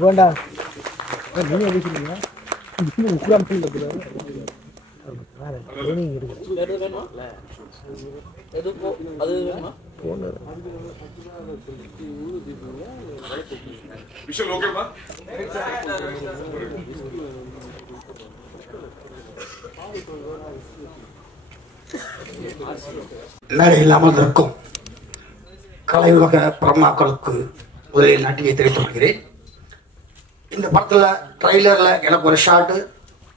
வேண்டா நீங்க எப்படி சொல்லுங்க உட்கார்ந்து மேடை இல்லாமல் இருக்கும் கலை உலக பிரமாக்களுக்கு முதலில் நன்றியை தெரிவித்துக் கொள்கிறேன். இந்த படத்தில் ட்ரைலரில் எனக்கு ஒரு ஷாட்டு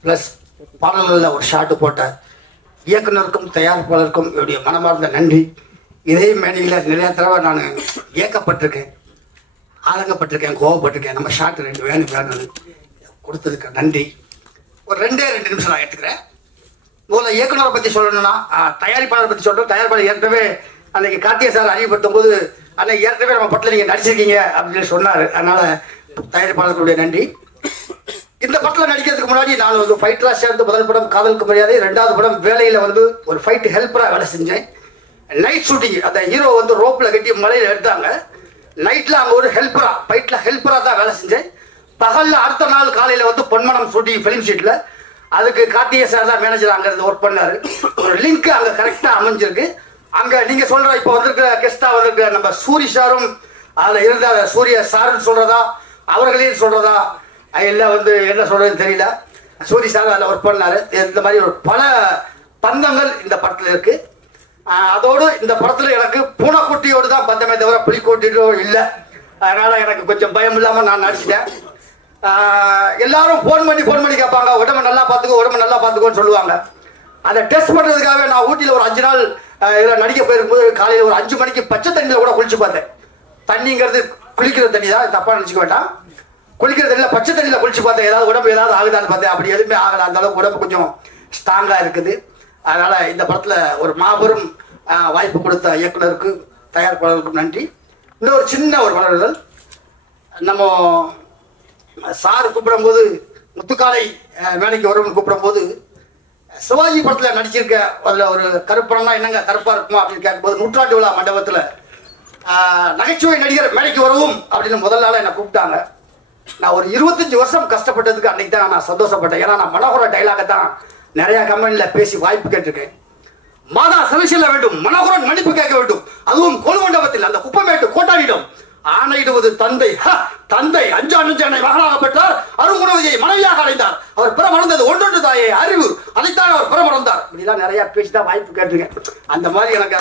ப்ளஸ் பாடல்களில் ஒரு ஷாட்டு போட்ட இயக்குனருக்கும் தயாரிப்பாளருக்கும் என்னுடைய மனமார்ந்த நன்றி. இதே மேடையில் நிறைய தடவை நான் இயக்கப்பட்டிருக்கேன், ஆதங்கப்பட்டிருக்கேன், கோவப்பட்டிருக்கேன். நம்ம ஷாட்டு 2 வேணும்னு கொடுத்ததுக்கு நன்றி. ஒரு 2 நிமிஷம் நான் எடுத்துக்கிறேன். முதல்ல இயக்குனரை பற்றி சொல்லணும்னா தயாரிப்பாளரை பற்றி சொல்கிறோம். தயாரிப்பாளர் ஏற்கனவே அன்னைக்கு கார்த்திகை சார் அறிவுப்படுத்தும் போது அன்னைக்கு ஏற்கனவே நம்ம படத்தில் நீங்கள் நடிச்சிருக்கீங்க அப்படின்னு சொன்னார். அதனால் தயாரிப்பாளர்களுடைய நன்றி. இந்த படத்தில் நடிக்கிறதுக்கு முன்னாடி நான் வந்து ஃபைட்டராக சேர்ந்து முதல் படம் காதலுக்கு மரியாதை, 2வது படம் வேலையில் வந்து ஒரு ஃபைட் ஹெல்ப்பராக வேலை செஞ்சேன். நைட் ஷூட்டிங் அந்த ஹீரோ வந்து ரோப்பில் கட்டி மலையில் எடுத்தாங்க. நைட்டில் அங்கே ஒரு ஹெல்ப்பராக ஃபைட்டில் ஹெல்ப்பராக தான் வேலை செஞ்சேன். பகலில் அடுத்த நாள் காலையில் வந்து பொன்மனம் ஷூட்டிங் ஃபிலிம் ஷீட்டில் அதுக்கு கார்த்திகை சார் தான் மேனேஜர் அங்கே இருந்து ஒர்க் பண்ணார். ஒரு லிங்க் அங்கே கரெக்டாக அமைஞ்சிருக்கு. அங்கே நீங்கள் சொல்கிற இப்போ வந்திருக்கிற கெஸ்ட்டாக வந்திருக்கிற நம்ம சூரி சாரும் அதில் இருந்த சூரிய சாருன்னு சொல்கிறதா அவர்களையும் சொல்கிறதா இல்லை வந்து என்ன சொல்கிறதுன்னு தெரியல. சூரி சார் அதில் ஒர்க் பண்ணார். இந்த மாதிரி ஒரு பல பந்தங்கள் இந்த படத்தில் இருக்குது. அதோடு இந்த படத்தில் எனக்கு பூனைக்குட்டியோடு தான் பந்தமே தவிர புலிக்குட்டியோ இல்லை. அதனால் எனக்கு கொஞ்சம் பயம் இல்லாமல் நான் நடிச்சிட்டேன். எல்லாரும் ஃபோன் பண்ணி கேட்பாங்க, உடம்பு நல்லா பார்த்துக்கோன்னு சொல்லுவாங்க. அதை டெஸ்ட் பண்ணுறதுக்காகவே நான் ஊட்டியில் ஒரு 5 நாள் இதில் நடிக்க போயிருக்கும்போது காலையில் ஒரு 5 மணிக்கு பச்சை தண்ணியில் கூட குளிச்சு பார்த்தேன். தண்ணிங்கிறது குளிக்கிற தண்ணி தான், தப்பாக நினச்சிக்க வேண்டாம். குளிக்கிற தண்ணியில் பச்சை தண்ணியில் குளிச்சு பார்த்தேன். உடம்பு ஏதாவது ஆகுதான்னு பார்த்தேன். அப்படி எதுவுமே ஆகலை. அந்த அளவுக்கு உடம்பு கொஞ்சம் ஸ்ட்ராங்காக இருக்குது. அதனால் இந்த படத்தில் ஒரு மாபெரும் வாய்ப்பு கொடுத்த இயக்குனருக்கு தயாரிப்பாளருக்கும் நன்றி. இன்னொரு சின்ன ஒரு வளர்தல், நம்ம சார் கூப்பிடும்போது முத்துக்காலை வேலைக்கு வரும்னு கூப்பிடும்போது சிவாஜி படத்தில் நடிச்சிருக்க அதில் ஒரு கருப்பணம்னா என்னங்க கருப்பாக இருக்குமா அப்படின்னு கேட்கும்போது நூற்றாண்டு விழா மண்டபத்தில் நகைச்சுவை நடிகர் மேடைக்கு வருவோம் அப்படின்னு முதல் நாள் என்னை கூப்பிட்டாங்க. நான் ஒரு 25 வருஷம் கஷ்டப்பட்டதுக்கு அன்னைக்கு தான் நான் சந்தோஷப்பட்டேன். ஏன்னா நான் மனோகர டைலாக தான் நிறைய கம்பெனியில் பேசி வாய்ப்பு கேட்டிருக்கேன். மாதா சிலை செல்ல வேண்டும், மனோகரன் மன்னிப்பு கேட்க வேண்டும், அதுவும் கொலுமண்டபத்தில் அந்த குப்பமேட்டு கோட்டாரியிடம் ஆணையிடுவது தந்தை. தந்தை 5 அஞ்சனை மகனாக பெற்றார். அருங்குணவியை மனைவியாக அடைந்தார். அவர் பிறமறந்தது ஒன்றொன்று தாயே அறிவு, அதைத்தான் அவர் பிறமறந்தார். இப்படிலாம் நிறைய பேசிதான் வாய்ப்பு கேட்டிருக்கேன். அந்த மாதிரி எனக்கு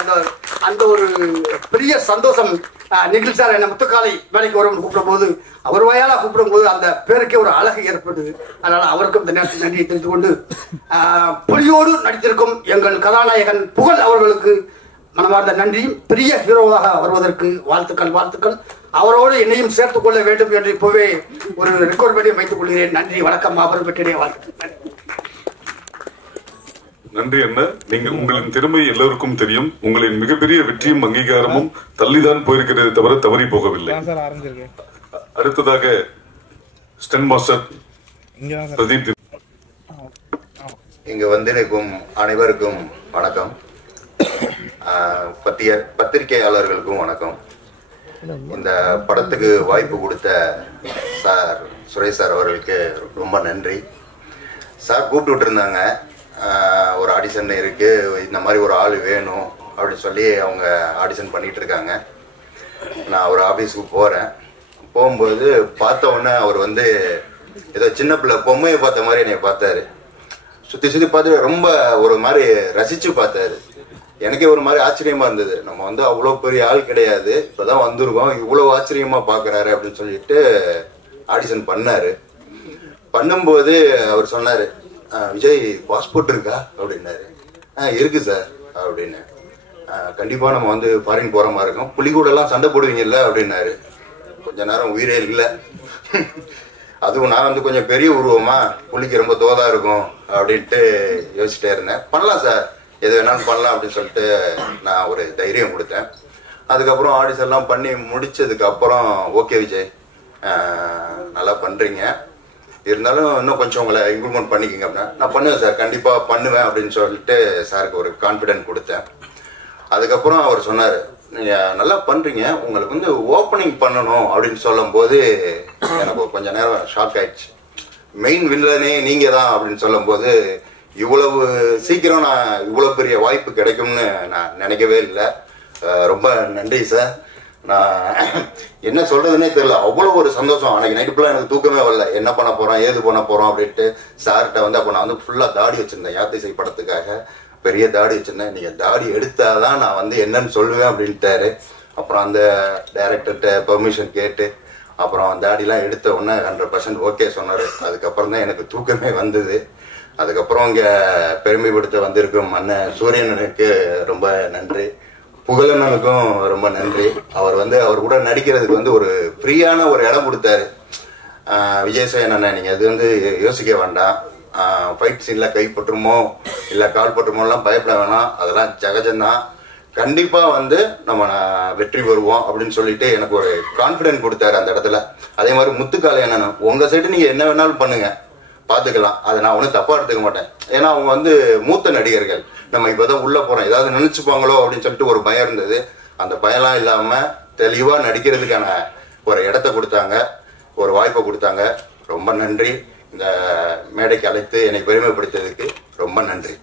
அந்த ஒரு பெரிய சந்தோஷம். நிகில் சார் என்னை முத்துக்காலை வேலைக்கு வரும்னு கூப்பிடும் போது அவர் வாயால கூப்பிடும் போது அந்த பேருக்கே ஒரு அழகு ஏற்பட்டது. அதனால அவருக்கும் இந்த நேரத்தில் நன்றியை தெரிந்து கொண்டு புலியோடு நடித்திருக்கும் எங்கள் கதாநாயகன் புகழ் அவர்களுக்கு மனமார்ந்த நன்றியும், பெரிய ஹீரோவாக வருவதற்கு வாழ்த்துக்கள். அவரோடு என்னையும் சேர்த்துக் கொள்ள வேண்டும் என்று இப்போவே ஒரு ரெக்கார்ட் பண்ணி வைத்துக் கொள்கிறேன். நன்றி, வணக்கம். மாபெரும் வெற்றியுடைய வாழ்த்துக்கள். நன்றி அண்ணா. நீங்க உங்களின் திறமை எல்லோருக்கும் தெரியும். உங்களின் மிகப்பெரிய வெற்றியும் அங்கீகாரமும் தள்ளிதான் போயிருக்கிறது தவிர தவறி போகவில்லை. அடுத்ததாக ஸ்டன் மாஸ்டர் பிரதீப். இங்கு வந்திருக்கும் அனைவருக்கும் வணக்கம். பத்திரிகையாளர்களுக்கும் வணக்கம். இந்த படத்துக்கு வாய்ப்பு கொடுத்த சார் சுரேஷ் சார் அவர்களுக்கு ரொம்ப நன்றி. சார் கூப்பிட்டு இருந்தாங்க, ஒரு ஆடிஷன் இருக்கு, இந்த மாதிரி ஒரு ஆள் வேணும் அப்படின்னு சொல்லி அவங்க ஆடிஷன் பண்ணிட்டு இருக்காங்க. நான் அவர் ஆஃபீஸுக்கு போகிறேன். போகும்போது பார்த்த உடனே அவர் வந்து ஏதோ சின்ன பிள்ளை பொம்மையை பார்த்த மாதிரி என்னை பார்த்தாரு. சுற்றி பார்த்து ரொம்ப ஒரு மாதிரி ரசித்து பார்த்தாரு. எனக்கே ஒரு மாதிரி ஆச்சரியமா இருந்தது. நம்ம வந்து அவ்வளோ பெரிய ஆள் கிடையாது, இப்போதான் வந்திருக்கோம், இவ்வளோ ஆச்சரியமா பார்க்குறாரு அப்படின்னு சொல்லிட்டு ஆடிஷன் பண்ணாரு. பண்ணும்போது அவர் சொன்னார், விஜய் பாஸ்போர்ட் இருக்கா அப்படின்னாரு. இருக்கு சார் அப்படின்னு. கண்டிப்பாக நம்ம வந்து ஃபாரின் போகிற மாதிரி இருக்கும், புலிகூடெல்லாம் சண்டை போடுவீங்கல்ல அப்படின்னாரு. கொஞ்ச நேரம் உயிரே இல்லை. அதுவும் நான் வந்து கொஞ்சம் பெரிய உருவமா, புள்ளிக்கு ரொம்ப தோதா இருக்கும் அப்படின்ட்டு யோசிச்சுட்டே இருந்தேன். பண்ணலாம் சார், எது வேணாலும் பண்ணலாம் அப்படின்னு சொல்லிட்டு நான் ஒரு தைரியம் கொடுத்தேன். அதுக்கப்புறம் ஆடிஷன் எல்லாம் பண்ணி முடிச்சதுக்கு அப்புறம் ஓகே விஜய், நல்லா பண்றீங்க, இருந்தாலும் இன்னும் கொஞ்சம் உங்களை இம்ப்ரூவ்மெண்ட் பண்ணிக்கிங்க அப்படின்னா, நான் பண்ணுவேன் சார், கண்டிப்பா பண்ணுவேன் அப்படின்னு சொல்லிட்டு சாருக்கு ஒரு கான்ஃபிடென்ட் கொடுத்தேன். அதுக்கப்புறம் அவர் சொன்னார், நீங்க நல்லா பண்றீங்க, உங்களுக்கு வந்து ஓப்பனிங் பண்ணணும் அப்படின்னு சொல்லும் போது எனக்கு கொஞ்ச நேரம் ஷாக் ஆயிடுச்சு. மெயின் வில்லனே நீங்க தான் அப்படின்னு சொல்லும் போது இவ்வளவு சீக்கிரம் நான் இவ்வளவு பெரிய வாய்ப்பு கிடைக்கும்னு நான் நினைக்கவே இல்லை. ரொம்ப நன்றி சார். நான் என்ன சொல்றதுன்னே தெரியல, அவ்வளவு ஒரு சந்தோஷம். அன்னைக்கு நைட்டு ஃபுல்லா எனக்கு தூக்கமே வரல, என்ன பண்ண போறோம் ஏது பண்ண போறோம் அப்படின்ட்டு. சார்கிட்ட வந்து அப்போ நான் வந்து ஃபுல்லா தாடி வச்சிருந்தேன், யாத்திரை படத்துக்காக பெரிய தாடி வச்சிருந்தேன். நீங்க தாடி எடுத்தாதான் நான் வந்து என்னன்னு சொல்லுவேன் அப்படின்ட்டாரு. அப்புறம் அந்த டைரக்டர்கிட்ட பெர்மிஷன் கேட்டு அப்புறம் தாடிலாம் எடுத்த உடனே 100% ஓகே சொன்னாரு. அதுக்கப்புறம் தான் எனக்கு தூக்கமே வந்தது. அதுக்கப்புறம் இங்க பெருமைப்படுத்த வந்திருக்கும் அண்ணன் சூரியனனுக்கு ரொம்ப நன்றி, புகழண்ணனுக்கும் ரொம்ப நன்றி. அவர் வந்து அவர் கூட நடிக்கிறதுக்கு வந்து ஒரு ஃப்ரீயான ஒரு இடம் கொடுத்தாரு. விஜயசேகரன் அண்ணன், நீங்க அது வந்து யோசிக்க வேண்டாம், ஃபைட் சீன்ல கை பட்டுருமோ இல்ல கால் பட்டுருமோலாம் பயப்பட வேணாம், அதெல்லாம் ஜகஜந்தான், கண்டிப்பா வந்து நம்ம வெற்றி பெறுவோம் அப்படின்னு சொல்லிட்டு எனக்கு ஒரு கான்பிடன்ட் கொடுத்தாரு அந்த இடத்துல. அதே மாதிரி முத்துக்காலை அண்ணனும், உங்க சைடு நீங்க என்ன வேணாலும் பண்ணுங்க, பாத்துக்கலாம், அதை நான் ஒன்றும் தப்பா எடுத்துக்க மாட்டேன். ஏன்னா அவங்க வந்து மூத்த நடிகர்கள், நம்ம இப்பதான் உள்ள போறோம், ஏதாவது நினைச்சுப்பாங்களோ அப்படின்னு சொல்லிட்டு ஒரு பயம் இருந்தது. அந்த பயம்லாம் இல்லாம தெளிவா நடிக்கிறதுக்கான ஒரு இடத்த கொடுத்தாங்க, ஒரு வாய்ப்பை கொடுத்தாங்க. ரொம்ப நன்றி. இந்த மேடைக்கு அழைத்து என்னை பெருமைப்படுத்தியதுக்கு ரொம்ப நன்றி.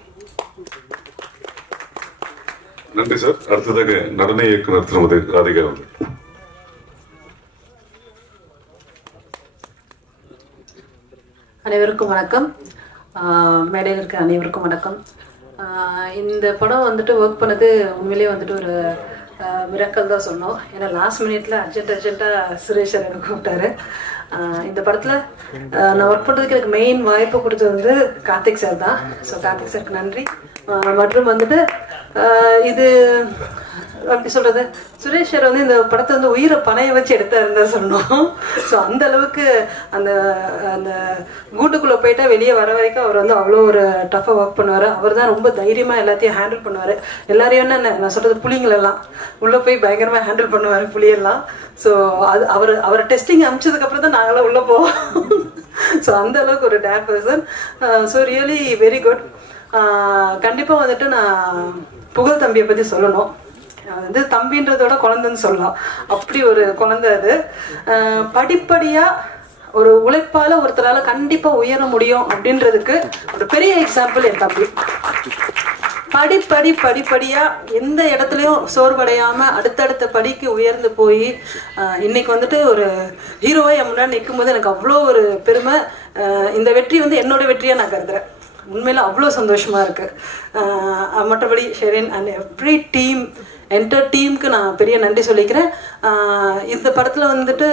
நன்றி சார். அடுத்ததாக நடன இயக்குனர் திருமதி ராதிகா அவர்கள். அனைவருக்கும் வணக்கம். மேடையில் இருக்க அனைவருக்கும் வணக்கம். இந்த படம் வந்துட்டு ஒர்க் பண்ணது உண்மையிலேயே வந்துட்டு ஒரு மிராக்கல் தான் சொன்னோம். ஏன்னா லாஸ்ட் மினிட்ல அர்ஜென்ட்டாக சுரேஷ் சார் எனக்கு கூப்பிட்டாரு. இந்த படத்தில் நான் ஒர்க் பண்ணுறதுக்கு எனக்கு மெயின் வாய்ப்பு கொடுத்தது வந்து கார்த்திக் சார் தான். ஸோ கார்த்திக் சாருக்கு நன்றி. மற்றும் வந்துட்டு இது அப்படி சொல்றது, சுரேஷ் சார் வந்து இந்த படத்தை வந்து உயிரை பணைய வச்சு எடுத்தாருன்னு சொல்லணும். ஸோ அந்த அளவுக்கு அந்த அந்த கூட்டுக்குள்ளே போயிட்டா வெளியே வர வரைக்கும் அவர் வந்து அவ்வளோ ஒரு டஃப்பாக ஒர்க் பண்ணுவார். அவர் தான் ரொம்ப தைரியமாக எல்லாத்தையும் ஹேண்டில் பண்ணுவார். எல்லாரையும் என்ன நான் சொல்றது, புலிங்களெல்லாம் உள்ளே போய் பயங்கரமாக ஹேண்டில் பண்ணுவார் புலியெல்லாம். ஸோ அது அவர் டெஸ்டிங் அமிச்சதுக்கப்புறம் தான் நாங்களாம் உள்ளே போவோம். ஸோ அந்த அளவுக்கு ஒரு dare person. So really very good. கண்டிப்பாக வந்துட்டு நான் புகழ் தம்பியை பற்றி சொல்லணும். வந்து தம்பின்றதோட குழந்தைன்னு சொல்லலாம், அப்படி ஒரு குழந்தை அது. படிப்படியாக ஒரு உழைப்பால ஒருத்தரால கண்டிப்பா உயர முடியும் அப்படின்றதுக்கு ஒரு பெரிய எக்ஸாம்பிள் என் தம்பி. படிப்படியா எந்த இடத்துலயும் சோர்வடையாம அடுத்தடுத்த படிக்கு உயர்ந்து போய் இன்னைக்கு வந்துட்டு ஒரு ஹீரோவை என் முன்னாடி நிற்கும் போது எனக்கு அவ்வளோ ஒரு பெருமை. இந்த வெற்றி வந்து என்னோட வெற்றியா நான் கருதுறேன். உண்மையில அவ்வளோ சந்தோஷமா இருக்கு. மற்றபடி Sherin and every team, enter டீமுக்கு நான் பெரிய நன்றி சொல்லிக்கிறேன். இந்த படத்தில் வந்துட்டு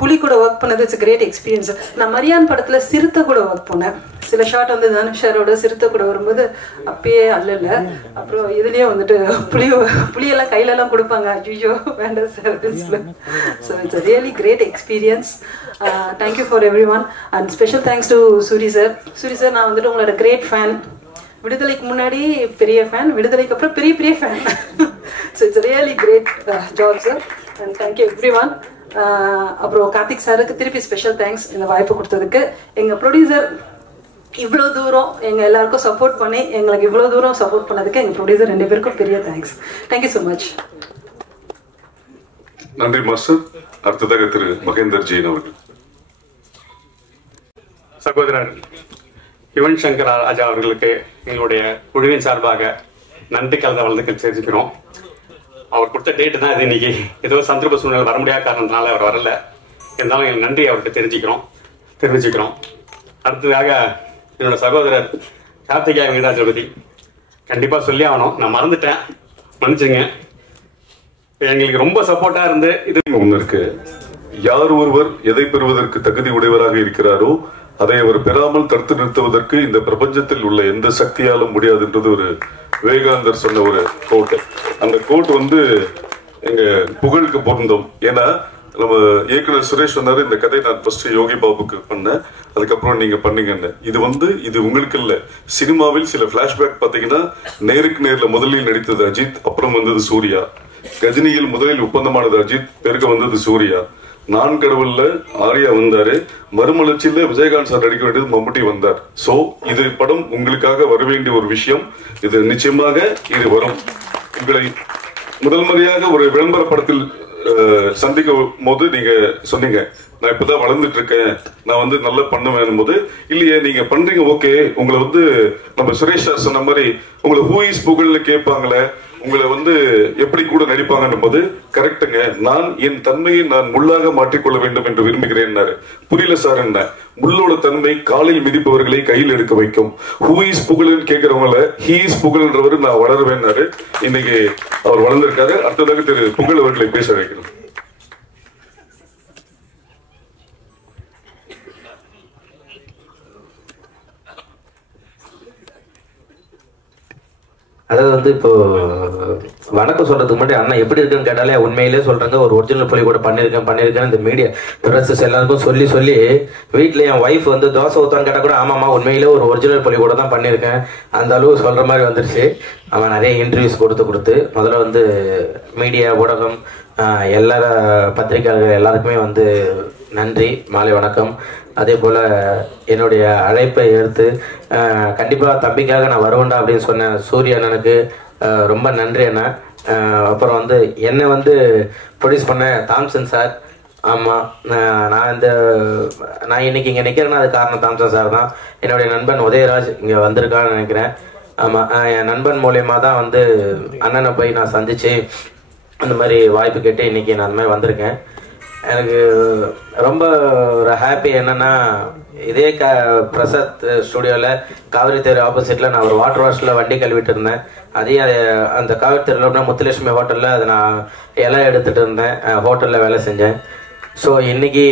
புலி கூட ஒர்க் பண்ணது இட்ஸ் கிரேட் எக்ஸ்பீரியன்ஸ். நான் மரியான் படத்தில் சிறுத்தை கூட ஒர்க் பண்ணேன். சில ஷார்ட் வந்து தனுஷரோட சிறுத்தை கூட வரும்போது அப்பயே அல்ல. அப்புறம் இதுலேயும் வந்துட்டு புளியெல்லாம் கையிலெல்லாம் கொடுப்பாங்க, ஐயோ வேண்டாம் சார் அப்படின்னு சொல்லி. So it's a really great experience. Thank you for everyone and special thanks to Soori sir. Soori sir, நான் வந்துட்டு உங்களோட கிரேட் ஃபேன். விடுதலைக்கு முன்னாடி பெரிய ஃபேன், விடுதலைக்கு அப்புறம் பெரிய fan. So it's really great job sir and thank you everyone. அப்புறம் கார்த்திக் சாருக்கு திருப்பி ஸ்பெஷல் தேங்க்ஸ் இந்த வாய்ப்பு கொடுத்ததுக்கு. எங்கள் ப்ரொடியூசர் இவ்வளோ தூரம் எங்கள் எல்லாருக்கும் சப்போர்ட் பண்ணி எங்களுக்கு இவ்வளோ தூரம் சப்போர்ட் பண்ணதுக்கு எங்கள் ப்ரொடியூசர் 2 பேருக்கும் பெரிய தேங்க்ஸ். Thank you so much. நன்றி மாஸ்டர். அடுத்ததாக திரு மகேந்தர் ஜெயின் அவர்கள். சகோதரர் யுவன் சங்கர் ராஜா அவர்களுக்கு எங்களுடைய குழுவின் சார்பாக நன்றி கலந்த வாழ்த்துக்கள் தெரிவிக்கிறோம். அவர் கொடுத்த டேட்டு தான் இது. இன்னைக்கு ஏதோ சந்தர்ப்ப சூழ்நிலை வர முடியாத காரணத்தினால அவர் வரல. இருந்தாலும் எங்கள் நன்றி அவருக்கு தெரிவிச்சுக்கிறோம். அடுத்ததாக என்னோட சகோதரர் கார்த்திகேய வெங்கடாஜலபதி, கண்டிப்பாக சொல்லி ஆகணும், நான் மறந்துட்டேன், மன்னிச்சுங்க. எங்களுக்கு ரொம்ப சப்போர்ட்டா இருந்து இது ஒன்று இருக்கு. யார் ஒருவர் எதை பெறுவதற்கு தகுதி உடையவராக இருக்கிறாரோ அதை அவர் பெறாமல் தடுத்து நிறுத்துவதற்கு இந்த பிரபஞ்சத்தில் உள்ள எந்த சக்தியாலும் முடியாதுன்றது ஒரு விவேகானந்தர் சொன்ன ஒரு கோட். அந்த கோட் வந்து எங்க புகழுக்கு பொருந்தும். ஏன்னா நம்ம இயக்குனர் சுரேஷ் சொன்னாரு, இந்த கதை நான் ஃபர்ஸ்ட் யோகி பாபுக்கு பண்ணேன், அதுக்கப்புறம் நீங்க பண்ணீங்கன்னு. இது உங்களுக்கு இல்ல, சினிமாவில் சில பிளாஷ்பேக் பாத்தீங்கன்னா நேருக்கு நேர்ல முதலில் நடித்தது அஜித், அப்புறம் வந்தது சூர்யா. கஜினியில் முதலில் ஒப்பந்தமானது அஜித், பிறகு வந்தது சூர்யா. நான் கடவுள்ல ஆர்யா வந்தாரு, மறுமலர்ச்சியில விஜயகாந்த் சார் நடிக்க வேண்டியது மம்முட்டி வந்தார். சோ இது படம் உங்களுக்காக வர வேண்டிய ஒரு விஷயம். இது நிச்சயமாக இது வரும். உங்களை முதல் முறையாக ஒரு விளம்பர படத்தில் சந்திக்கும் போது நீங்க சொன்னீங்க, நான் இப்பதான் வளர்ந்துட்டு இருக்கேன், நான் நல்லா பண்ணுவேன் போது, இல்லையே நீங்க பண்றீங்க ஓகே, உங்களை நம்ம சுரேஷ் சார் சொன்ன மாதிரி உங்களை ஹூ இஸ் புகழ்னு கேட்பாங்களே, உங்களை எப்படி கூட நடிப்பாங்கன்ற போது கரெக்டுங்க, நான் என் தன்மையை நான் முள்ளாக மாற்றிக்கொள்ள வேண்டும் என்று விரும்புகிறேன். புரியல சார் என்ன? முள்ளோட தன்மை காலில் மிதிப்பவர்களை கையில் எடுக்க வைக்கும். ஹூ இஸ் புகழ்னு கேட்கிறவங்கள ஹீ இஸ் புகழ்ன்றவர் நான் வளருவேன். இன்னைக்கு அவர் வளர்ந்திருக்காரு. அடுத்ததாக திரு புகழ் அவர்களை பேச வைக்கணும். அதாவது இப்போ வணக்கம் சொல்றதுக்கு முன்னாடி அண்ணா எப்படி இருக்குன்னு கேட்டாலே உண்மையிலே சொல்றாங்க, ஒரு ஒரிஜினல் புலி கூட பண்ணிருக்கேன் இந்த மீடியா ப்ரெஸஸ் எல்லாருக்கும் சொல்லி வீட்டுல என் ஒய்ஃப் தோசை ஊத்தான்னு கேட்டா கூட ஆமாம்மா உண்மையிலே ஒரு ஒரிஜினல் புலி கூட தான் பண்ணியிருக்கேன் அந்த அளவு சொல்ற மாதிரி வந்துருச்சு. அவன் நிறைய இன்டர்வியூஸ் கொடுத்து முதல்ல மீடியா ஊடகம் எல்லா பத்திரிகையாளர்கள் எல்லாருக்குமே நன்றி, மாலை வணக்கம். அதே போல் என்னுடைய அழைப்பை ஏற்று கண்டிப்பாக தம்பிக்காக நான் வருவேன்டா அப்படின்னு சொன்னேன் சூரிய அண்ணனுக்கு ரொம்ப நன்றி அண்ணா. அப்புறம் என்னை ப்ரொடியூஸ் பண்ண தாம்சன் சார். ஆமாம், நான் இன்னைக்கு இங்கே நிற்கிறேன்னா அது காரணம் தாம்சன் சார் தான். என்னுடைய நண்பன் உதயராஜ் இங்கே வந்திருக்கான்னு நினைக்கிறேன். ஆமாம், என் நண்பன் மூலயமா தான் அண்ணனை போய் நான் சந்தித்து அந்த மாதிரி வாய்ப்பு கேட்டு இன்றைக்கி நான் அந்த மாதிரி வந்திருக்கேன். எனக்கு ரொம்ப ஒரு ஹாப்பி என்னன்னா, இதே பிரசாத் ஸ்டுடியோவில் காவிரி தெரு ஆப்போசிட்டில் நான் ஒரு வாட்டர் வாஷில் வண்டி கழுவிட்டு இருந்தேன். அந்த காவிரி தெருவில் முத்துலட்சுமி ஹோட்டலில் அதை நான் இலை எடுத்துகிட்டு இருந்தேன், ஹோட்டலில் வேலை செஞ்சேன். ஸோ இன்னைக்கு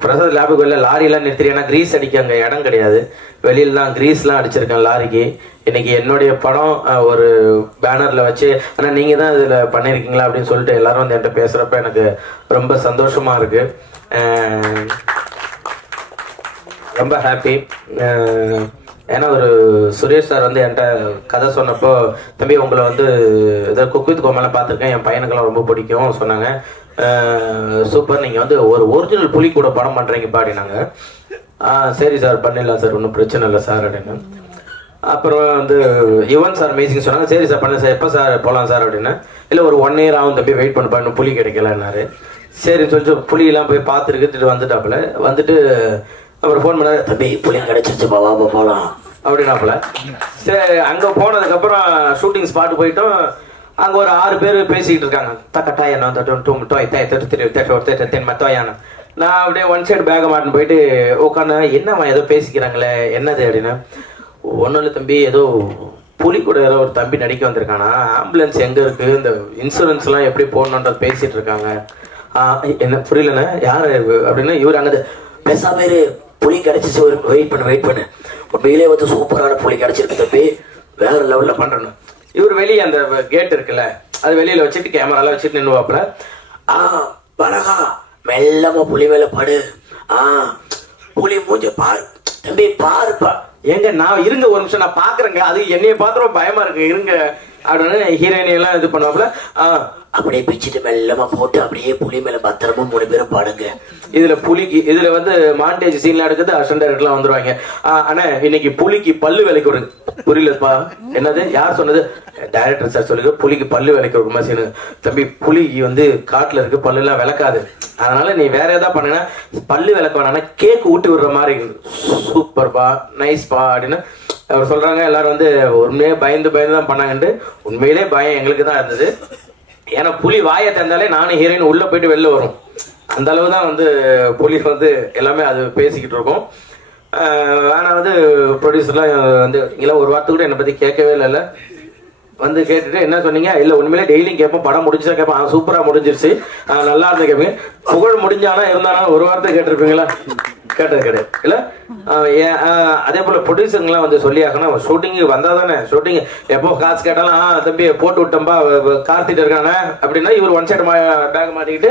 பிரசாத் லேபுக்கு வெளில லாரியெல்லாம் நிறுத்திட்டு, ஏன்னா கிரீஸ் அடிக்க அங்கே இடம் கிடையாது, வெளியில் தான் கிரீஸ்லாம் அடிச்சிருக்கேன் லாரிக்கு. இன்னைக்கு என்னுடைய படம் ஒரு பேனரில் வச்சு ஆனால் நீங்கள் தான் இதில் பண்ணியிருக்கீங்களா அப்படின்னு சொல்லிட்டு எல்லாரும் என்கிட்ட பேசுகிறப்ப எனக்கு ரொம்ப சந்தோஷமாக இருக்குது, ரொம்ப ஹாப்பி. ஏன்னா ஒரு சுரேஷ் சார் என்கிட்ட கதை சொன்னப்போ, தம்பி உங்களை ஏதோ குக் வித் கோமாலாம் பார்த்துருக்கேன், என் பையனுக்கெல்லாம் ரொம்ப பிடிக்கும் சொன்னாங்க. சூப்பர், நீங்கள் ஒரு ஒரிஜினல் புலி கூட படம் பண்ணுறீங்க பாடினாங்க. சரி சார் பண்ணிடலாம் சார், ஒன்றும் பிரச்சனை இல்லை சார் அப்படின்னு. அப்புறம் யுவன் சார் மேசிங் சொன்னாங்க, சரி சார் பண்ண சார், எப்போ சார் போகலாம் சார் அப்படின்னா, இல்லை ஒரு 1 year ஆகும் தம்பி, வெயிட் பண்ணப்பா, இன்னும் புலி கிடைக்கலன்னாரு. சரின்னு சொல்லிட்டு புலியெல்லாம் போய் பார்த்துட்டு வந்துட்டாப்புல. அப்புறம் ஃபோன் பண்ணாரு, தம்பி புலி கிடைச்சிருச்சுப்பா வாப்பா போகலாம் அப்படின்னாப்புல. சரி, அங்கே போனதுக்கப்புறம் ஷூட்டிங் ஸ்பாட்டு போயிட்டோம். அங்கே ஒரு 6 பேர் பேசிக்கிட்டு இருக்காங்க, தக்கட்டாயான மத்தோயான. நான் அப்படியே ஒன் சைடு பேக்கை மாட்டின்னு போயிட்டு உட்காந்து, என்னம்மா ஏதோ பேசிக்கிறாங்களே என்னது அப்படின்னா, ஒன்றும் இல்லை தம்பி, ஏதோ புலி கூட ஏதோ ஒரு தம்பி நடிக்க வந்திருக்கானா, ஆம்புலன்ஸ் எங்கே இருக்குது, இந்த இன்சூரன்ஸ்லாம் எப்படி போடணுன்றது பேசிகிட்டு இருக்காங்க. என்ன புரியலண்ணே யார் அப்படின்னா, இவர் அங்கே பேசாம புலி கிடைச்சிச்சு, வெயிட் பண்ணு உண்மையிலே சூப்பரான புலி கிடைச்சிருக்கு தம்பி, வேற லெவலில் பண்ணுறேன்னு. இவர் வெளியே அந்த கேட் இருக்குல்ல, அது வெளியில் வச்சுட்டு கேமராலாம் வச்சுட்டு நின்றுவாப்புல. பழகா மெல்லமா புலி மேல படு, புலி மூஞ்ச பாரு தம்பி பாருப்பா. எங்க நான் இருங்க ஒரு நிமிஷம் நான் பாக்குறேங்க, அது என்னைய பாத்திரம் பயமா இருக்கு இருங்க அப்படின்னு ஹீரோயினி எல்லாம் இது பண்ணுவாப்புல. அப்படியே பிச்சுட்டு மெல்லமா போட்டு அப்படியே புலி மேல பத்திரமா 3 பேரும் பாடுங்க. இதுல புலிக்கு மாண்டேஜ் சீன்லாம் எடுக்குது, அசிஸ்டன்ட் டைரக்டர்லாம் வந்துருவாங்க. ஆனா இன்னைக்கு புலிக்கு பல்லு விலைக்கு ஒரு புரியலப்பா, என்னது யார் சொன்னது, டைரக்டர் சார் சொல்லுங்க, புலிக்கு பல்லு விலைக்கு ஒரு சீனு. தம்பி புலிக்கு காட்டுல இருக்கு, பல்லு எல்லாம் விளக்காது, அதனால நீ வேற ஏதாவது பண்ணுனா பல்லு விளக்க வேணா, கேக் ஊட்டி விடுற மாதிரி சூப்பர்பா நைஸ்பா அப்படின்னு அவர் சொல்றாங்க. எல்லாரும் உண்மையே பயந்து தான் பண்ணாங்கன்ட்டு, உண்மையிலே பயம் எங்களுக்கு தான் இருந்தது. ஏன்னா புலி வாயை திறந்தாலே நானும் ஹீரோயின் உள்ள போயிட்டு வெளில வரும், அந்த அளவு தான் புலி எல்லாமே அது பேசிக்கிட்டு இருக்கோம். ஆனா ப்ரொடியூசர்லாம் இங்கெல்லாம் ஒரு வார்த்தை கூட என்னை பத்தி கேட்கவே இல்லை. வந்து கேட்டுட்டு என்ன சொன்னீங்க? இல்லை உண்மையிலே டெய்லியும் கேட்போம், படம் முடிஞ்சா கேட்போம். சூப்பராக முடிஞ்சிருச்சு, நல்லா இருந்து கேட்பீங்க. புகழ் முடிஞ்சானா இருந்தானா ஒரு வார்த்தை கேட்டிருப்பீங்களா? கேட்டது கிடையாது இல்லை. அதே போல் ப்ரொடியூசருங்கெலாம் வந்து சொல்லி ஆகணும், ஷூட்டிங்கு வந்தால் தானே ஷூட்டிங் எப்போ காசு கேட்டாலும் தம்பி போட்டு விட்டோம்பா கார்த்திட்டு இருக்கானே அப்படின்னா இவர் ஒன் சைடு பேக் மாட்டிக்கிட்டு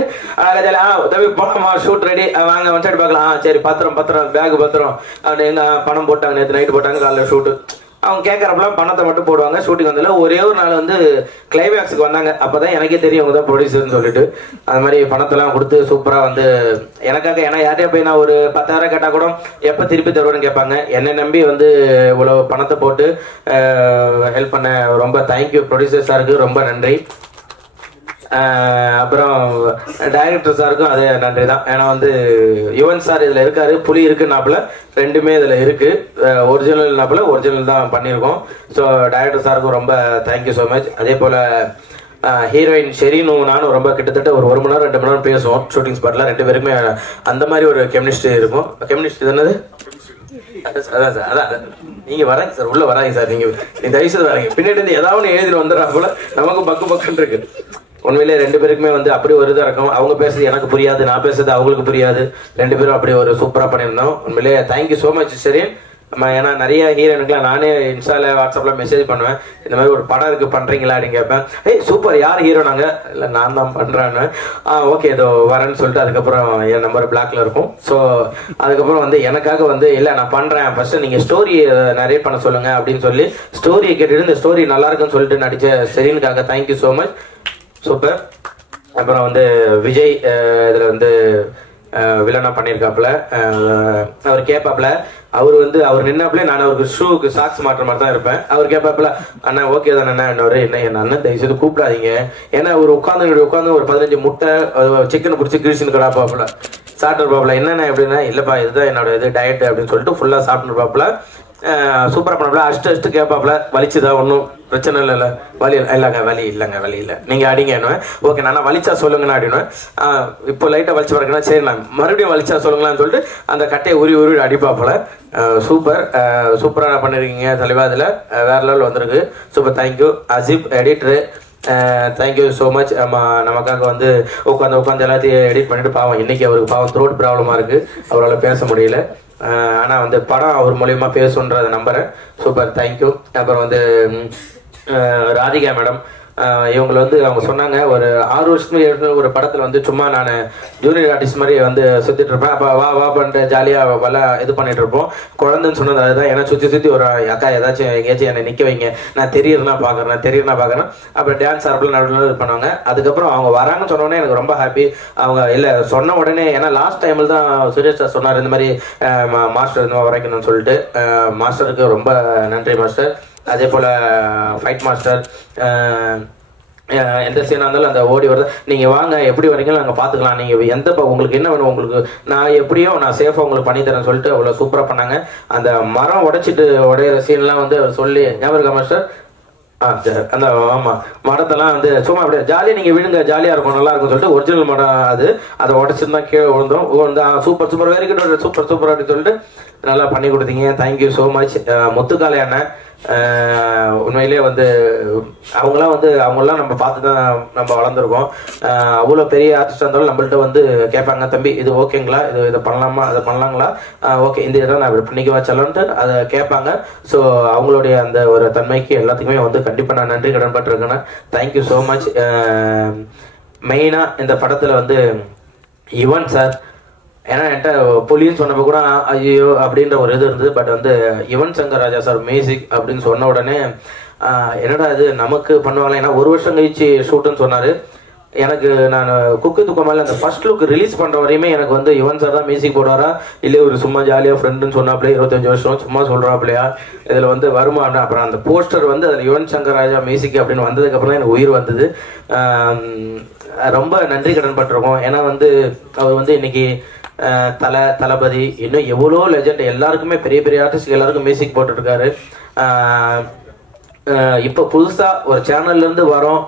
தம்பி போகலாமா ஷூட் ரெடி வாங்க ஒன் சைடு பார்க்கலாம். சரி பத்திரம் பேக் பத்திரம் எங்க பணம் போட்டாங்க, நேற்று நைட்டு போட்டாங்க, காலையில் ஷூட்டு. அவங்க கேட்கறப்பெல்லாம் பணத்தை மட்டும் போடுவாங்க. ஷூட்டிங் வந்ததில்ல. ஒரே ஒரு நாள் வந்து கிளைமேக்ஸுக்கு வந்தாங்க. அப்போதான் எனக்கே தெரியும் அவங்க தான் ப்ரொடியூசர்னு சொல்லிட்டு அது மாதிரி பணத்தெல்லாம் கொடுத்து சூப்பராக வந்து எனக்காக, ஏன்னா யார்ட்டையா போய் நான் ஒரு 10,000 கேட்டால் கூட எப்போ திருப்பி தருவேன்னு கேட்பாங்க. என்னை நம்பி வந்து இவ்வளோ பணத்தை போட்டு ஹெல்ப் பண்ண ரொம்ப தேங்க்யூ ப்ரொடியூசர் சாருக்கு, ரொம்ப நன்றி. அப்புறம் டைரக்டர் சாருக்கும் அதே நன்றி தான். ஏன்னா வந்து யுவன் சார் இதில் இருக்காரு, புலி இருக்குன்னாப்புல, ரெண்டுமே இதில் இருக்கு. ஒரிஜினல்னாப்புல ஒரிஜினல் தான் பண்ணியிருக்கோம். ஸோ டைரக்டர் சாருக்கும் ரொம்ப தேங்க்யூ ஸோ மச். அதே போல் ஹீரோயின் ஷெரீனும் நானும் ரொம்ப கிட்டத்தட்ட ஒரு 1 மணி நேரம் 2 மணி நேரம் பேசுவோம் ஷூட்டிங் ஸ்பாட்டில். 2 பேருக்குமே அந்த மாதிரி ஒரு கெமிஸ்ட்ரி இருக்கும். கெமிஸ்ட்ரி தானது? அதான் சார், அதான் நீங்க வராங்க சார், உள்ள வராங்க சார், நீங்க தயவுசெய்து வராங்க. பின்னாடி இருந்து ஏதாவது எழுதிட்டு வந்துடுறா போல நமக்கு பக்குன்னு இருக்கு. உண்மையிலே 2 பேருக்குமே வந்து அப்படி ஒரு இதாக இருக்கும். அவங்க பேசுறது எனக்கு புரியாது, நான் பேசுறது அவங்களுக்கு புரியாது. 2 பேரும் அப்படி ஒரு சூப்பராக பண்ணியிருந்தோம். உண்மையிலே தேங்க்யூ ஸோ மச் ஷெரீன். ஏன்னா நிறைய ஹீரோனுக்குலாம் நானே இன்ஸ்டால வாட்ஸ்அப்ல மெசேஜ் பண்ணுவேன், இந்த மாதிரி ஒரு படம் இருக்கு பண்றீங்களா அப்படின்னு கேட்பேன். ஏய் சூப்பர், யார் ஹீரோனாங்க? இல்லை நான் தான் பண்றேன்னு. ஓகே இதோ வரேன்னு சொல்லிட்டு அதுக்கப்புறம் என் நம்பர் பிளாக்ல இருக்கும். ஸோ அதுக்கப்புறம் வந்து எனக்காக வந்து இல்லை நான் பண்றேன், ஃபர்ஸ்ட் நீங்க ஸ்டோரி நிறைய பண்ண சொல்லுங்க அப்படின்னு சொல்லி ஸ்டோரியை கேட்டுட்டு இந்த ஸ்டோரி நல்லா இருக்குன்னு சொல்லிட்டு நடிச்ச ஷெரீனுக்காக தேங்க்யூ ஸோ மச். சூப்பர். அப்புறம் வந்து விஜய் இதில் வந்து வில்லனா பண்ணியிருக்காப்புல. அவர் கேட்பாப்புல, அவர் நின்னாப்புல நான் அவருக்கு ஷூக்கு சாக்ஸ் மாட்டுற மாதிரி தான் இருப்பேன். அவர் கேட்பாப்புல, அண்ணா ஓகே தானே என்ன என் அண்ணன் தயவுசெய்து கூப்பிடாதீங்க. ஏன்னா அவர் உட்காந்து ஒரு 15 முட்டை சிக்கனை பிடிச்சி கிழிச்சுன்னு கிடாப்பாப்புல சாப்பிட்டுருப்பாப்புல. என்னென்ன எப்படின்னா இல்லைப்பா இதுதான் என்னோட இது டயட் அப்படின்னு சொல்லிட்டு ஃபுல்லாக சாப்பிட்டுருப்பாப்புல. சூப்பராக பண்ணாப்புல. அஷ்டு கேட்பாப்புல, வலிச்சுதான் ஒன்றும் பிரச்சனை இல்லைல்ல? வலி இல்லைங்க நீங்கள் அடிங்க என்னவேன். ஓகே நான் வலிச்சா சொல்லுங்கண்ணா அப்படின்னுவேன். இப்போ லைட்டாக வலிச்சு பாருங்கன்னா சரி நான் மறுபடியும் வலிச்சா சொல்லுங்களான்னு சொல்லிட்டு அந்த கட்டையை உருவி அடிப்பாப்புல. சூப்பராக பண்ணியிருக்கீங்க தலைவா. அதில் வேற லெவல் வந்திருக்கு. Super, thank you. Ajib editor, thank you so much. நமக்காக வந்து உட்காந்து எல்லாத்தையும் எடிட் பண்ணிட்டு பாவம் இன்னைக்கு அவருக்கு பாவம் த்ரோட் ப்ராப்ளமாக இருக்குது, அவரால் பேச முடியல. ஆனால் வந்து படம் அவர் மூலியமாக பேசுன்றதை நம்புகிறேன். Super, thank you. அப்புறம் வந்து ராதிகா மேடம், இவங்களை வந்து அவங்க சொன்னாங்க ஒரு 6 வருஷத்துக்கு ஒரு படத்தில் வந்து சும்மா நான் ஜூனியர் ஆர்டிஸ்ட் மாதிரி வந்து சுற்றிட்டு இருப்பேன். அப்போ வா பண்ணிட்டு ஜாலியாக வல இது பண்ணிட்டு இருப்போம். குழந்தைன்னு சொன்னது அதுதான். ஏன்னா சுற்றி ஒரு அக்கா ஏதாச்சும் எங்கேயாச்சும் என்னை நிற்க வைங்க, நான் தெரியுறேன்னா பார்க்குறேன். அப்புறம் டான்ஸ் ஆரப்பில் நடுவில் இது பண்ணுவாங்க. அதுக்கப்புறம் அவங்க வராங்கன்னு சொன்னோடனே எனக்கு ரொம்ப ஹாப்பி. அவங்க இல்லை சொன்ன உடனே, ஏன்னா லாஸ்ட் டைமில் தான் சுரேஷ் சார் சொன்னார் இந்த மாதிரி மாஸ்டர் இந்த வரைக்கணும்னு சொல்லிட்டு. மாஸ்டருக்கு ரொம்ப நன்றி மாஸ்டர். அதே போல் ஃபைட் மாஸ்டர் எந்த சீனாக இருந்தாலும் அந்த ஓடி வருது, நீங்கள் வாங்க எப்படி வரீங்களோ நாங்கள் பார்த்துக்கலாம், நீங்கள் எந்த உங்களுக்கு என்ன வேணும் உங்களுக்கு நான் எப்படியோ நான் சேஃபாக உங்களுக்கு பண்ணித்தரேன்னு சொல்லிட்டு அவ்வளோ சூப்பராக பண்ணாங்க. அந்த மரம் உடையிற சீன்லாம் வந்து சொல்லி ஞாபகம் இருக்கா மாஸ்டர்? அந்த ஆமாம் மரத்தெல்லாம் வந்து சும்மா அப்படியே ஜாலியாக நீங்கள் விழுங்க, ஜாலியாக இருக்கும், நல்லா இருக்கும் சொல்லிட்டு ஒரிஜினல் மரம் அதை உடச்சிருந்தா கீழே விழுந்தோம். சூப்பர் வெரி குட், சூப்பர் அப்படின்னு சொல்லிட்டு நல்லா பண்ணி கொடுத்தீங்க. Thank you so much. முத்துக்காலை அண்ணன், உண்மையிலே வந்து அவங்களாம் நம்ம பார்த்து தான் நம்ம வளர்ந்துருக்கோம். அவ்வளோ பெரிய ஆர்டிஸ்டாக இருந்தாலும் நம்மள்ட்ட வந்து கேட்பாங்க, தம்பி இது ஓகேங்களா, இதை பண்ணலாமா, அதை பண்ணலாங்களா, ஓகே இந்த இதெல்லாம் நான் இப்படி பண்ணிக்க வச்சலான்ட்டு அதை கேட்பாங்க. ஸோ அவங்களுடைய அந்த ஒரு தன்மைக்கு எல்லாத்துக்குமே வந்து கண்டிப்பாக நான் நன்றி கடன் பட்டிருக்கேன். Thank you so much. மெயினாக இந்த படத்தில் வந்து யுவன் சார், ஏன்னா என்கிட்ட புலின்னு சொன்னப்போ கூட ஐயோ அப்படின்ற ஒரு இது இருந்தது. பட் வந்து யுவன் சங்கர் ராஜா சார் மியூசிக் அப்படின்னு சொன்ன உடனே என்னடா இது நமக்கு பண்ணுவாங்களா, ஏன்னா 1 வருஷம் கழிச்சு ஷூட்டுன்னு சொன்னார். எனக்கு நான் குக்கு துக்கமால அந்த ஃபர்ஸ்ட் லுக் ரிலீஸ் பண்ணுற வரையுமே எனக்கு வந்து யுவன் சார் தான் மியூசிக் போடுவாரா இல்லை ஒரு சும்மா ஜாலியாக ஃப்ரெண்டுன்னு சொன்னாப்லையே 25 வருஷம் சும்மா சொல்கிறாப்லையா இதில் வந்து வருமா. அப்புறம் அந்த போஸ்டர் வந்து அதில் யுவன் சங்கர் ராஜா மியூசிக் அப்படின்னு வந்ததுக்கப்புறம் தான் எனக்கு உயிர் வந்தது. ரொம்ப நன்றி கடன் பட்டிருக்கோம். ஏன்னா வந்து அவர் வந்து இன்னைக்கு தளபதி இன்னும் எவ்வளோ லெஜெண்ட் எல்லாருக்குமே பெரிய பெரிய ஆர்டிஸ்ட் எல்லாருக்கும் மியூசிக் போட்டுருக்காரு. இப்போ புதுசாக ஒரு சேனல்லேருந்து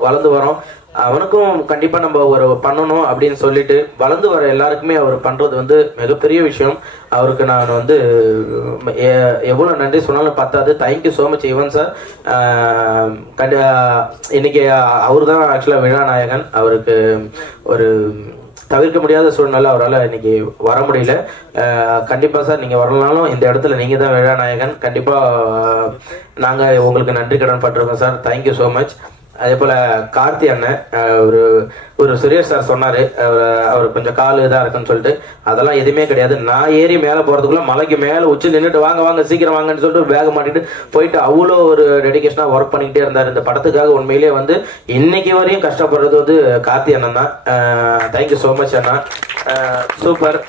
வளர்ந்து வரோம். அவனுக்கும் கண்டிப்பாக நம்ம ஒரு பண்ணணும் அப்படின்னு சொல்லிட்டு வளர்ந்து வர எல்லாருக்குமே அவர் பண்ணுறது வந்து மிகப்பெரிய விஷயம். அவருக்கு நான் வந்து எவ்வளோ நன்றி சொன்னாலும் பத்தாது. Thank you so much Yuvan sir. இன்னைக்கு அவர் தான் ஆக்சுவலாக விழாநாயகன். அவருக்கு ஒரு தவிர்க்க முடியாத சூழ்நிலை, அவரால் இன்னைக்கு வர முடியல. கண்டிப்பாக சார் நீங்கள் வரலனாலும் இந்த இடத்துல நீங்கள் தான் விழாநாயகன். கண்டிப்பாக நாங்கள் உங்களுக்கு நன்றி கடன் பட்டிருக்கோம் சார். Thank you so much. அதே போல் கார்த்தி அண்ணன் ஒரு சுரேஷ் சார் சொன்னார், அவர் கொஞ்சம் கால் இதாக இருக்குன்னு சொல்லிட்டு. அதெல்லாம் எதுவுமே கிடையாது. நான் ஏறி மேலே போகிறதுக்குள்ளே மலைக்கு மேலே உச்சி நின்றுட்டு வாங்க வாங்க சீக்கிரம் வாங்கன்னு சொல்லிட்டு பேக் மாட்டிட்டு போயிட்டு அவ்வளோ ஒரு டெடிகேஷனாக ஒர்க் பண்ணிக்கிட்டே இருந்தார் இந்த படத்துக்காக. உண்மையிலே வந்து இன்னைக்கு வரையும் கஷ்டப்படுறது வந்து கார்த்தி அண்ணன் தான். தேங்க்யூ ஸோ மச் அண்ணா, சூப்பர்.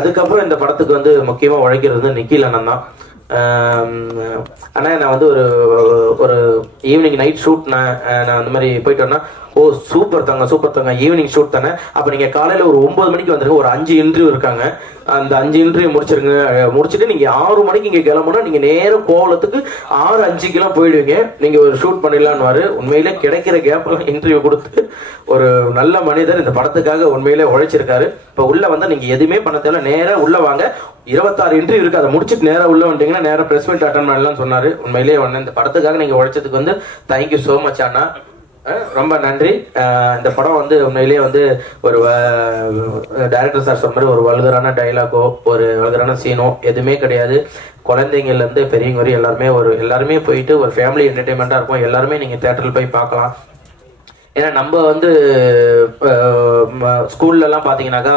அதுக்கப்புறம் இந்த படத்துக்கு வந்து முக்கியமாக உழைக்கிறது வந்து நிக்கில் அண்ணன் தான். ஆனால் நான் வந்து ஒரு ஈவினிங் நைட் ஷூட் நான் அந்த மாதிரி போயிட்டோன்னா, ஓ சூப்பர் தாங்க ஈவினிங் ஷூட் தானே, அப்போ நீங்கள் காலையில் ஒரு 9 மணிக்கு வந்துருங்க, ஒரு 5 இன்டர்வியூ இருக்காங்க, அந்த 5 இன்டர்வியூ முடிச்சுட்டு நீங்கள் 6 மணிக்கு இங்கே கிளம்புனா நீங்கள் நேரம் கோவலத்துக்கு 6:05 போயிடுவீங்க, நீங்கள் ஒரு ஷூட் பண்ணிடலான்னு. உண்மையிலே கிடைக்கிற கேப்பில் இன்டர்வியூ கொடுத்து ஒரு நல்ல மனிதர் இந்த படத்துக்காக உண்மையிலே உழைச்சிருக்காரு. இப்போ உள்ளே வந்து நீங்கள் எதுவுமே பண்ண தேவை, நேராக உள்ளே வாங்க, 26 இன்டர்வியூ இருக்குது, அதை முடிச்சுட்டு நேராக உள்ளே வந்துட்டீங்கன்னா நேராக ப்ரெஸ் மீட் அட்டன் பண்ணலாம்னு சொன்னார். உண்மையிலேயே இந்த படத்துக்காக நீங்கள் உழைச்சதுக்கு வந்து தேங்க்யூ ஸோ மச் அண்ணா, ரொம்ப நன்றி. இந்த படம் வந்து உண்மையிலேயே வந்து ஒரு டைரக்டர் சார் சொன்ன மாதிரி ஒரு வல்கரான டைலாகோ ஒரு வல்கரான சீனோ எதுவுமே கிடையாது. குழந்தைங்கள்லேருந்து பெரியவங்க வரை எல்லாருமே போயிட்டு ஒரு ஃபேமிலி என்டர்டெயின்மெண்ட்டாக இருக்கும். எல்லாருமே நீங்கள் தேட்டரில் போய் பார்க்கலாம். ஏன்னா நம்ம வந்து ஸ்கூல்லலாம் பார்த்தீங்கன்னாக்கா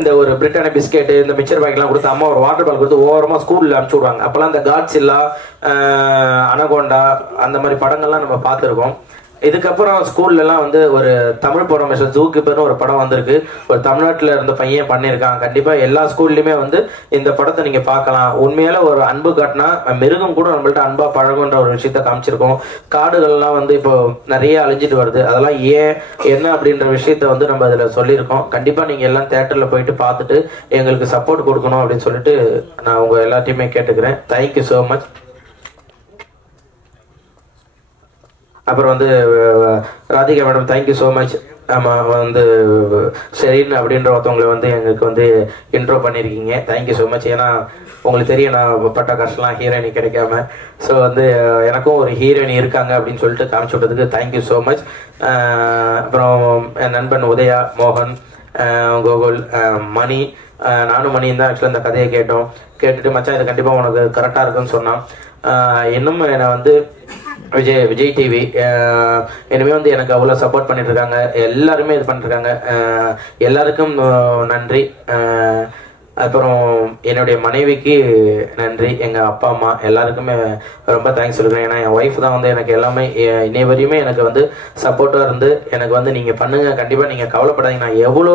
இந்த ஒரு பிரிட்டானிய பிஸ்கெட்டு இந்த மிக்சர் பாக்கெட்லாம் கொடுத்து அம்மா ஒரு வாட்டர் பால் கொடுத்து ஓரமாக ஸ்கூலில் அனுப்பிச்சி விடுவாங்க. அப்போல்லாம் இந்த காட்ஸில்லா, அனகோண்டா அந்த மாதிரி படங்கள்லாம் நம்ம பார்த்துருக்கோம். இதுக்கப்புறம் ஸ்கூல்லலாம் வந்து ஒரு தமிழ் படம் ஜூகிப்பர்னு ஒரு படம் வந்திருக்கு, ஒரு தமிழ்நாட்டில் இருந்த பையன் பண்ணியிருக்கான். கண்டிப்பாக எல்லா ஸ்கூல்லையுமே வந்து இந்த படத்தை நீங்கள் பார்க்கலாம். உண்மையால ஒரு அன்பு காட்டினா மிருகம் கூட நம்மள்ட்ட அன்பா பழகுன்ற ஒரு விஷயத்த காமிச்சிருக்கோம். காடுகள்லாம் வந்து இப்போ நிறைய அழிஞ்சிட்டு வருது, அதெல்லாம் ஏன் என்ன அப்படின்ற விஷயத்த வந்து நம்ம அதில் சொல்லியிருக்கோம். கண்டிப்பாக நீங்கள் எல்லாம் தேட்டரில் போயிட்டு பார்த்துட்டு எங்களுக்கு சப்போர்ட் கொடுக்கணும் அப்படின்னு சொல்லிட்டு நான் உங்கள் எல்லாத்தையுமே கேட்டுக்கிறேன். Thank you so much. அப்புறம் வந்து Radhika madam thank you so much. ஆமாம் வந்து ஷெரீன் அப்படின்ற ஒருத்தவங்களை வந்து எங்களுக்கு வந்து இன்ட்ரோ பண்ணியிருக்கீங்க. Thank you so much. ஏன்னா உங்களுக்கு தெரியும் நான் பட்ட கஷ்டம்லாம் ஹீரோயினி கிடைக்காம, ஸோ வந்து எனக்கும் ஒரு ஹீரோயினி இருக்காங்க அப்படின்னு சொல்லிட்டு காமிச்சு விட்டதுக்கு தேங்க்யூ ஸோ மச். அப்புறம் என் நண்பன் உதயா, மோகன், கோகுல், மணி, நானும் மணியும் தான் ஆக்சுவலாக இந்த கதையை கேட்டுட்டு மச்சான் இது கண்டிப்பாக உனக்கு கரெக்டாக இருக்குன்னு சொன்னான். இன்னும் என்னை வந்து விஜய் டிவி இனிமேல் வந்து எனக்கு அவ்வளோ சப்போர்ட் பண்ணிட்டு இருக்காங்க, எல்லாருமே இது பண்ணிருக்காங்க. எல்லாருக்கும் நன்றி. அப்புறம் என்னுடைய மனைவிக்கு நன்றி, எங்கள் அப்பா அம்மா எல்லாருக்குமே ரொம்ப தேங்க்ஸ் சொல்லுறேன். ஏன்னா என் ஒய்ஃப் தான் வந்து எனக்கு எல்லாமே இன்னை வரையுமே எனக்கு வந்து சப்போர்ட்டாக இருந்து எனக்கு வந்து நீங்கள் பண்ணுங்கள், கண்டிப்பாக நீங்கள் கவலைப்படாதீங்க, நான் எவ்வளோ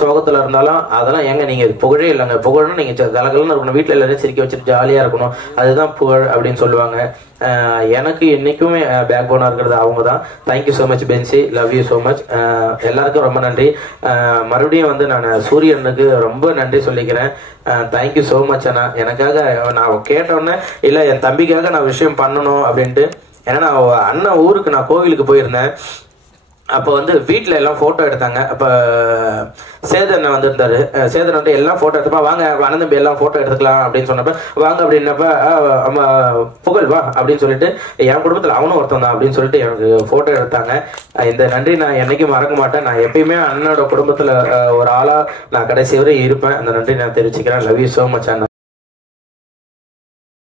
சோகத்தில் இருந்தாலும் அதெல்லாம் ஏங்க நீங்கள் புகழே இல்லைங்க, புகழ்னா நீங்கள் கலகலன்னு இருக்கணும், வீட்டில் எல்லாரையும் சிரிக்க வச்சுட்டு ஜாலியாக இருக்கணும், அதுதான் புகழ் அப்படின்னு சொல்லுவாங்க. எனக்கு இன்னைக்குமே பேக் போனாக இருக்கிறது அவங்க தான். Thank you so much Bency, love you so much. எல்லாருக்கும் ரொம்ப நன்றி. மறுபடியும் வந்து நான் சூரியனுக்கு ரொம்ப நன்றி சொல்லிக்கிறேன். தேங்க்யூ ஸோ மச் அண்ணா. எனக்காக நான் கேட்டோன்னே இல்லை என் தம்பிக்காக நான் விஷயம் பண்ணணும் அப்படின்ட்டு. ஏன்னா நான் அண்ணன் ஊருக்கு நான் கோவிலுக்கு போயிருந்தேன். அப்போ வந்து வீட்டில் எல்லாம் ஃபோட்டோ எடுத்தாங்க. அப்போ சேதன் வந்திருந்தாரு. சேதன் வந்து எல்லாம் ஃபோட்டோ எடுத்தப்ப வாங்க அண்ணன் தம்பி எல்லாம் ஃபோட்டோ எடுத்துக்கலாம் அப்படின்னு சொன்னப்ப வாங்க அப்படின்னப்ப புகழ் வா அப்படின்னு சொல்லிட்டு என் குடும்பத்தில் அவனும் ஒருத்தன் தான் அப்படின்னு சொல்லிட்டு எனக்கு ஃபோட்டோ எடுத்தாங்க. இந்த நன்றி நான் என்னைக்கும் மறக்க மாட்டேன். நான் எப்பயுமே அண்ணனோட குடும்பத்தில் ஒரு ஆளாக நான் கடைசி வரை இருப்பேன். அந்த நன்றி நான் தெரிவிச்சுக்கிறேன். Love you so much Anna.